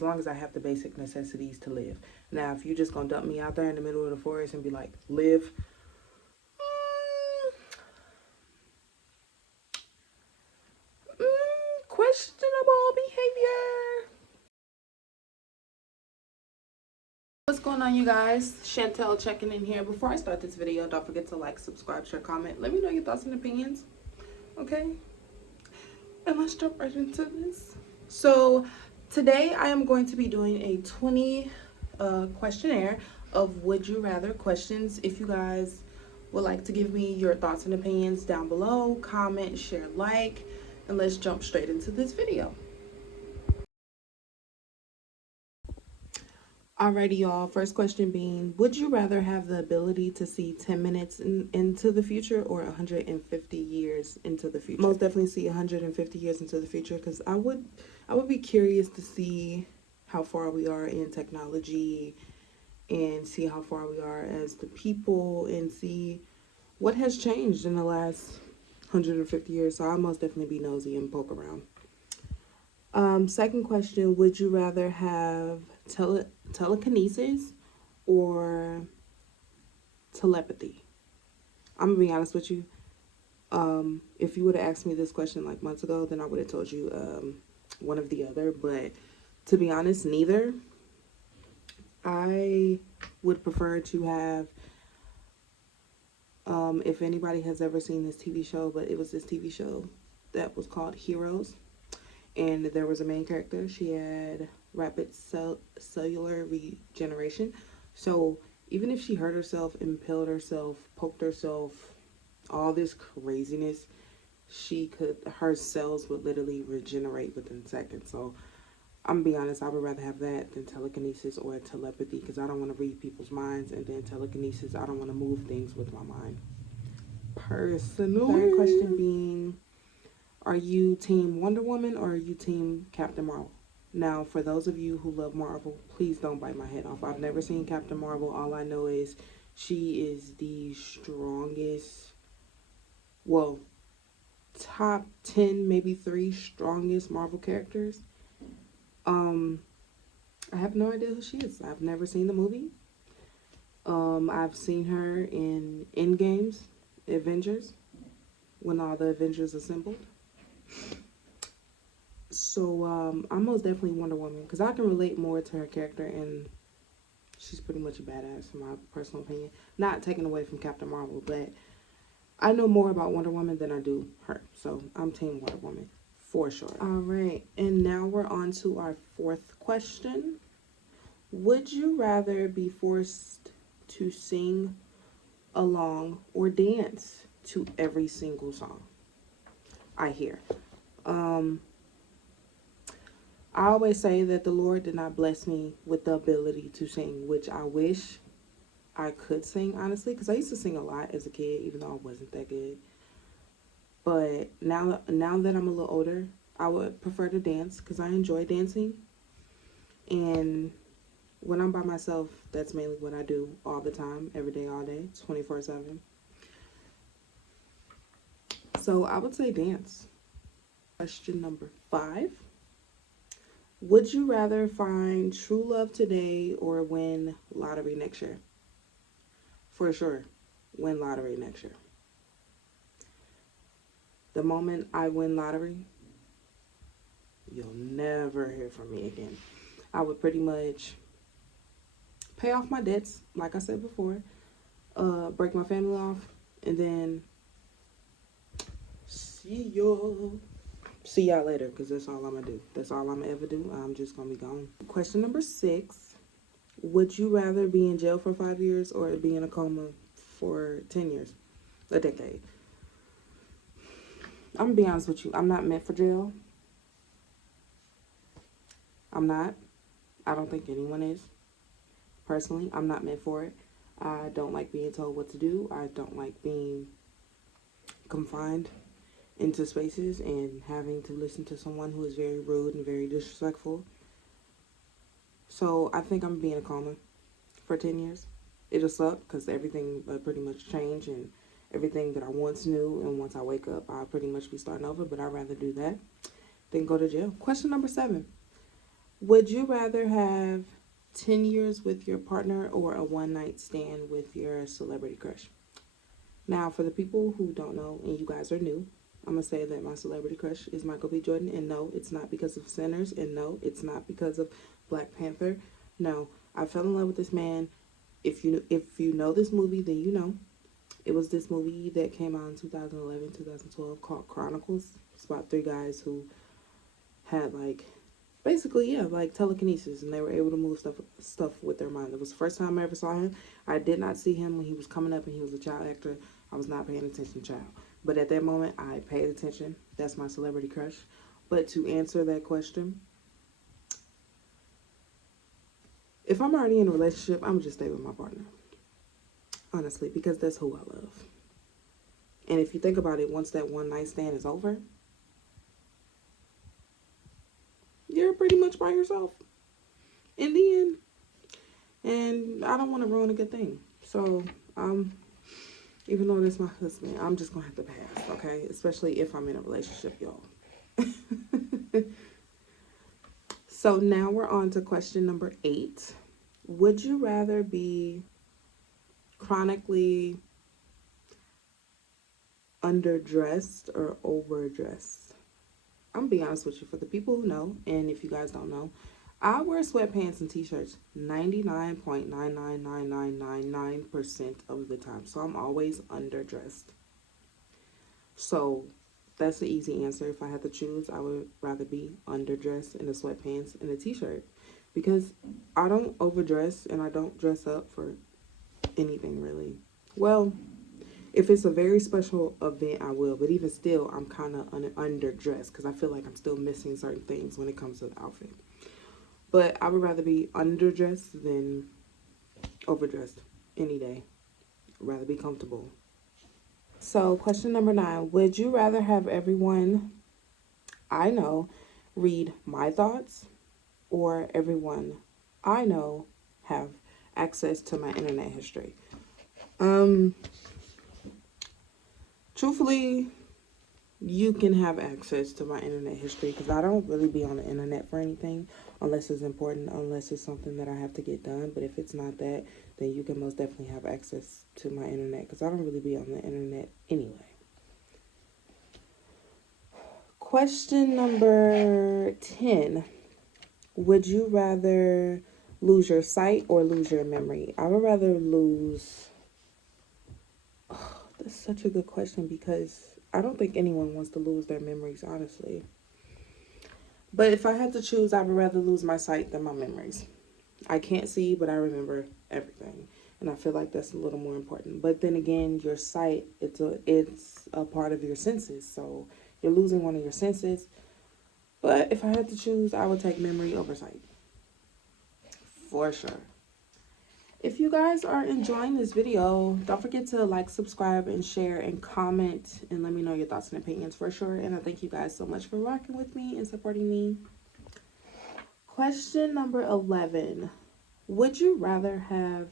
as long as I have the basic necessities to live. Now, if you just gonna dump me out there in the middle of the forest and be like, live, questionable behavior. What's going on, you guys? Chantel checking in here. Before I start this video, don't forget to like, subscribe, share, comment. Let me know your thoughts and opinions, okay? And let's jump right into this. So today I am going to be doing a 20 questionnaire of would you rather questions. If you guys would like to give me your thoughts and opinions down below, comment, share, like, and let's jump straight into this video. Alrighty, y'all. First question being, would you rather have the ability to see 10 minutes into the future or 150 years into the future? Most definitely see 150 years into the future, because I would be curious to see how far we are in technology and see how far we are as the people and see what has changed in the last 150 years. So I'll most definitely be nosy and poke around. Second question, would you rather have telekinesis or telepathy? I'm gonna be honest with you. If you would have asked me this question like months ago, then I would have told you one of the other. But to be honest, neither. I would prefer to have, if anybody has ever seen this TV show, but it was this TV show that was called Heroes. And there was a main character. She had rapid cellular regeneration. So even if she hurt herself, impaled herself, poked herself, all this craziness, her cells would literally regenerate within seconds. So I'm gonna be honest, I would rather have that than telekinesis or telepathy, because I don't want to read people's minds, and then telekinesis, I don't want to move things with my mind. Personally. Third question being, are you team Wonder Woman or are you team Captain Marvel? Now, for those of you who love Marvel, please don't bite my head off. I've never seen Captain Marvel. All I know is she is the strongest, well, top 10, maybe 3 strongest Marvel characters. I have no idea who she is. I've never seen the movie. I've seen her in Endgame's Avengers, when all the Avengers assembled. So I'm most definitely Wonder Woman, because I can relate more to her character, and she's pretty much a badass in my personal opinion. Not taken away from Captain Marvel, but I know more about Wonder Woman than I do her. So I'm team Wonder Woman for sure. All right, and now we're on to our fourth question. Would you rather be forced to sing along or dance to every single song I hear? I always say that the Lord did not bless me with the ability to sing, which I wish I could sing, honestly, because I used to sing a lot as a kid, even though I wasn't that good. But now that I'm a little older, I would prefer to dance, because I enjoy dancing. And when I'm by myself, that's mainly what I do all the time, every day, all day, 24/7. So I would say dance. Question number 5. Would you rather find true love today or win lottery next year? For sure, win lottery next year. The moment I win lottery, you'll never hear from me again. I would pretty much pay off my debts, like I said before, break my family off, and then see y'all later, because that's all I'm gonna do. That's all I'm gonna ever do. I'm just gonna be gone. Question number 6. Would you rather be in jail for 5 years or be in a coma for 10 years? A decade. I'm gonna be honest with you. I'm not meant for jail. I'm not. I don't think anyone is. Personally, I'm not meant for it. I don't like being told what to do. I don't like being confined into spaces and having to listen to someone who is very rude and very disrespectful. So I think I'm being a coma for 10 years. It'll suck, because everything will pretty much change, and everything that I once knew, and once I wake up, I'll pretty much be starting over, but I'd rather do that than go to jail. Question number 7. Would you rather have 10 years with your partner or a one night stand with your celebrity crush? Now, for the people who don't know and you guys are new, I'm going to say that my celebrity crush is Michael B. Jordan. And no, it's not because of Sinners. And no, it's not because of Black Panther. No, I fell in love with this man. If you know this movie, then you know. It was this movie that came out in 2011, 2012 called Chronicles. It's about three guys who had like basically like telekinesis, and they were able to move stuff with their mind. It was the first time I ever saw him. I did not see him when he was coming up and he was a child actor. I was not paying attention, child, but at that moment I paid attention. That's my celebrity crush. But to answer that question, if I'm already in a relationship, I'm just stay with my partner, honestly, because that's who I love. And if you think about it, once that one night stand is over, you're pretty much by yourself in the end. And I don't want to ruin a good thing. So, even though it's my husband, I'm just going to have to pass, okay? Especially if I'm in a relationship, y'all. So now we're on to question number 8. Would you rather be chronically underdressed or overdressed? I'm gonna be honest with you. For the people who know, and if you guys don't know, I wear sweatpants and t-shirts 99.99999% of the time. So I'm always underdressed. So that's the easy answer. If I had to choose, I would rather be underdressed in the sweatpants and a t-shirt, because I don't overdress and I don't dress up for anything really. Well, if it's a very special event, I will. But even still, I'm kind of underdressed because I feel like I'm still missing certain things when it comes to the outfit. But I would rather be underdressed than overdressed any day. I'd rather be comfortable. So, question number 9. Would you rather have everyone I know read my thoughts, or everyone I know have access to my internet history? Truthfully, you can have access to my internet history because I don't really be on the internet for anything unless it's important, unless it's something that I have to get done. But if it's not that, then you can most definitely have access to my internet because I don't really be on the internet anyway. Question number 10. Would you rather lose your sight or lose your memory? I would rather lose... Oh, that's such a good question because I don't think anyone wants to lose their memories, honestly. But if I had to choose, I would rather lose my sight than my memories. I can't see, but I remember everything. And I feel like that's a little more important. But then again, your sight, it's a part of your senses. So you're losing one of your senses. But if I had to choose, I would take memory over sight. For sure. If you guys are enjoying this video, don't forget to like, subscribe, and share, and comment, and let me know your thoughts and opinions for sure. And I thank you guys so much for rocking with me and supporting me. Question number 11. Would you rather have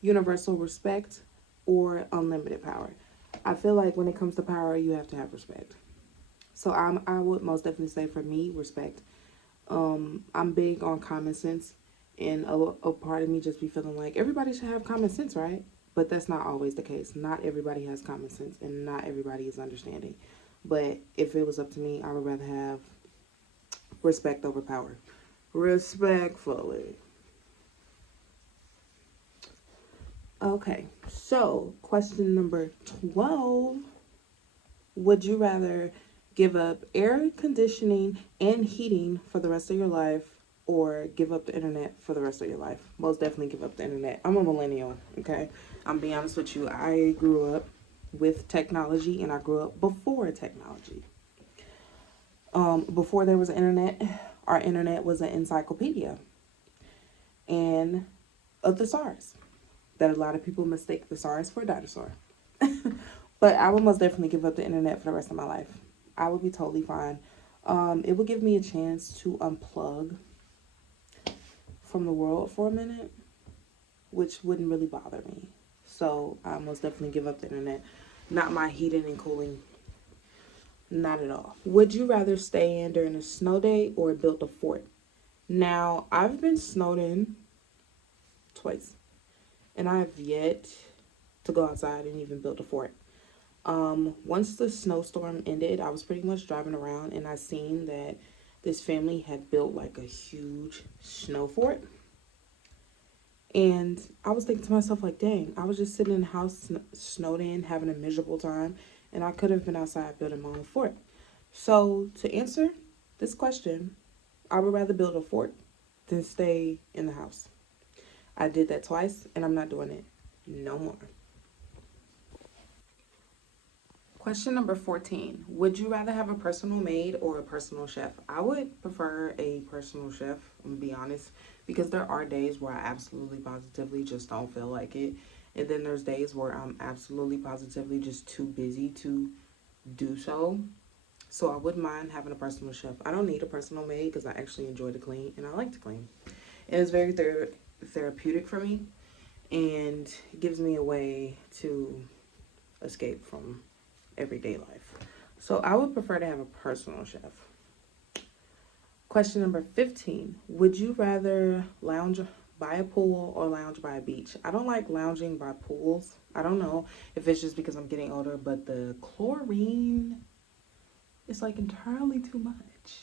universal respect or unlimited power? I feel like when it comes to power, you have to have respect. So I would most definitely say, for me, respect. I'm big on common sense. And a part of me just be feeling like everybody should have common sense, right? But that's not always the case. Not everybody has common sense and not everybody is understanding. But if it was up to me, I would rather have respect over power. Respectfully. Okay, so question number 12. Would you rather give up air conditioning and heating for the rest of your life, or give up the internet for the rest of your life? Most definitely give up the internet. I'm a millennial, okay? I'm being honest with you. I grew up with technology and I grew up before technology. Before there was an internet, our internet was an encyclopedia and a thesaurus that a lot of people mistake thesaurus for a dinosaur. But I would most definitely give up the internet for the rest of my life. I would be totally fine. It would give me a chance to unplug from the world for a minute, which wouldn't really bother me. So I most definitely give up the internet. Not my heating and cooling. Not at all. Would you rather stay in during a snow day or build a fort? Now, I've been snowed in twice, and I have yet to go outside and even build a fort. Once the snowstorm ended, I was pretty much driving around and I seen that this family had built like a huge snow fort. And I was thinking to myself, like, dang, I was just sitting in the house, snowed in, having a miserable time, and I could have been outside building my own fort. So, to answer this question, I would rather build a fort than stay in the house. I did that twice, and I'm not doing it no more. Question number 14. Would you rather have a personal maid or a personal chef? I would prefer a personal chef, I'm gonna be honest, because there are days where I absolutely positively just don't feel like it. And then there's days where I'm absolutely positively just too busy to do so. So I wouldn't mind having a personal chef. I don't need a personal maid because I actually enjoy to clean and I like to clean. And it's very therapeutic for me and it gives me a way to escape from everyday life. So I would prefer to have a personal chef. Question number 15. Would you rather lounge by a pool or lounge by a beach? I don't like lounging by pools. I don't know if it's just because I'm getting older, but the chlorine is like entirely too much.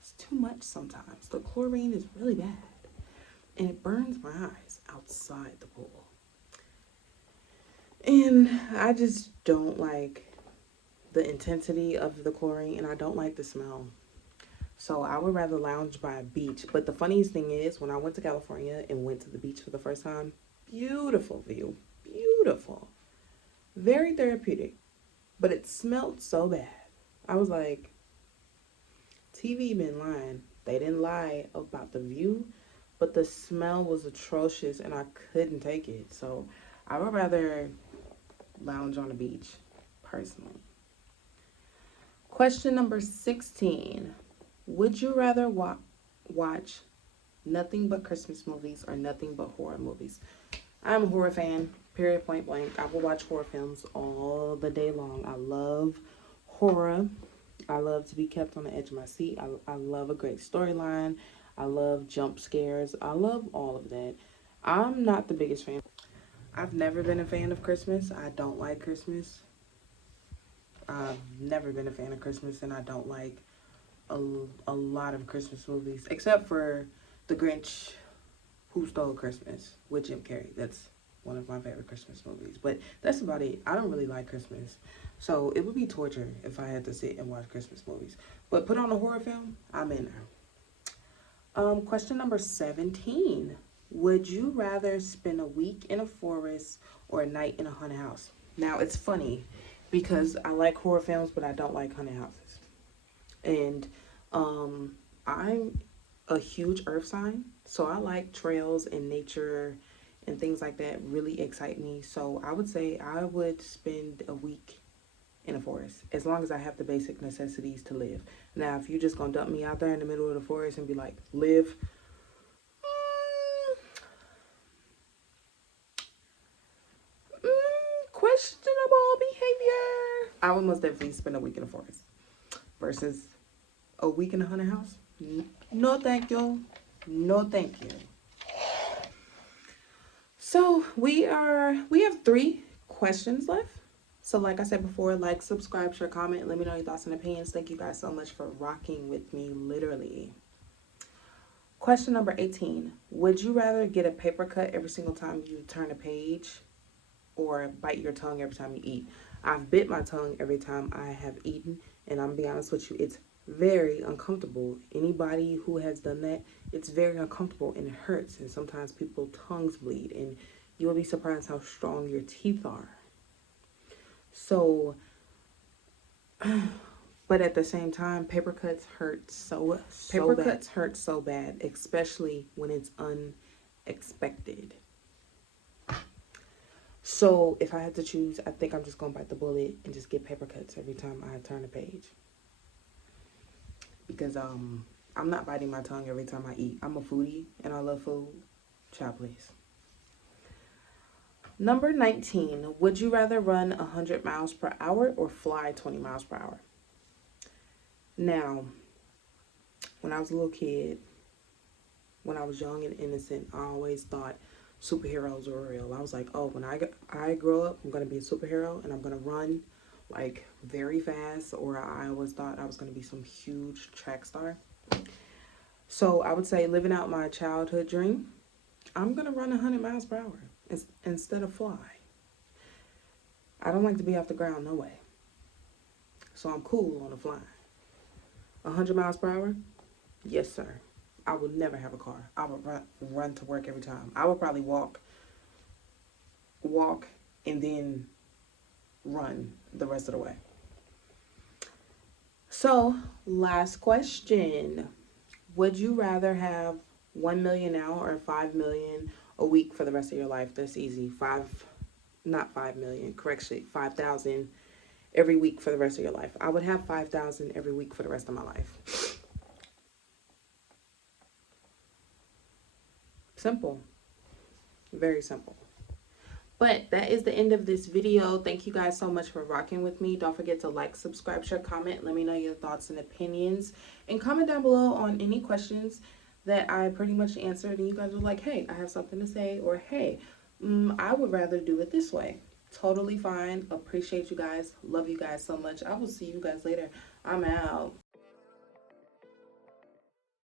It's too much sometimes. The chlorine is really bad and it burns my eyes outside the pool. And I just don't like the intensity of the chlorine and I don't like the smell. So I would rather lounge by a beach. But the funniest thing is when I went to California and went to the beach for the first time, beautiful view, beautiful, very therapeutic, but it smelled so bad. I was like, TV been lying. They didn't lie about the view, but the smell was atrocious and I couldn't take it. So I would rather lounge on the beach personally. Question number 16. Would you rather watch nothing but Christmas movies or nothing but horror movies? I'm a horror fan, period, point blank. I will watch horror films all the day long. I love horror. I love to be kept on the edge of my seat. I love a great storyline. I love jump scares. I love all of that. I'm not the biggest fan. I've never been a fan of Christmas. I don't like Christmas. I've never been a fan of Christmas, and I don't like a lot of Christmas movies, except for The Grinch Who Stole Christmas with Jim Carrey. That's one of my favorite Christmas movies. But that's about it. I don't really like Christmas. So it would be torture if I had to sit and watch Christmas movies. But put on a horror film, I'm in there. Question number 17. Would you rather spend a week in a forest or a night in a haunted house? Now, it's funny because I like horror films, but I don't like haunted houses. And I'm a huge earth sign, so I like trails and nature and things like that really excite me. So I would say I would spend a week in a forest as long as I have the basic necessities to live. Now, if you're just gonna dump me out there in the middle of the forest and be like, live, questionable behavior. I would most definitely spend a week in a forest versus a week in a haunted house. No, thank you. No, thank you. So we have 3 questions left. So like I said before, like, subscribe, share, comment, let me know your thoughts and opinions. Thank you guys so much for rocking with me, literally. Question number 18. Would you rather get a paper cut every single time you turn a page or bite your tongue every time you eat? I've bit my tongue every time I have eaten, and I'm gonna be honest with you, it's very uncomfortable. Anybody who has done that, it's very uncomfortable and it hurts, and sometimes people's tongues bleed, and you'll be surprised how strong your teeth are. So, but at the same time, paper cuts hurt paper bad. Cuts hurt so bad, especially when it's unexpected. So if I had to choose, I think I'm just gonna bite the bullet and just get paper cuts every time I turn a page. Because I'm not biting my tongue every time I eat. I'm a foodie and I love food. Child, please. Number 19. Would you rather run 100 miles per hour or fly 20 miles per hour? Now, when I was a little kid, when I was young and innocent, I always thought superheroes were real. I was like, oh, when I grow up, I'm gonna be a superhero and I'm gonna run like very fast. Or I always thought I was gonna be some huge track star. So I would say, living out my childhood dream, I'm gonna run 100 miles per hour instead of fly. I don't like to be off the ground, no way. So I'm cool on the fly. 100 miles per hour? Yes, sir. I would never have a car. I would run to work every time. I would probably walk, and then run the rest of the way. So, last question. Would you rather have 1 million now or 5 million a week for the rest of your life? That's easy. Not 5 million, correction, 5,000 every week for the rest of your life. I would have 5,000 every week for the rest of my life. Simple. Very simple. But that is the end of this video. Thank you guys so much for rocking with me. Don't forget to like, subscribe, share, comment. Let me know your thoughts and opinions. And comment down below on any questions that I pretty much answered. And you guys were like, hey, I have something to say. Or, hey, I would rather do it this way. Totally fine. Appreciate you guys. Love you guys so much. I will see you guys later. I'm out.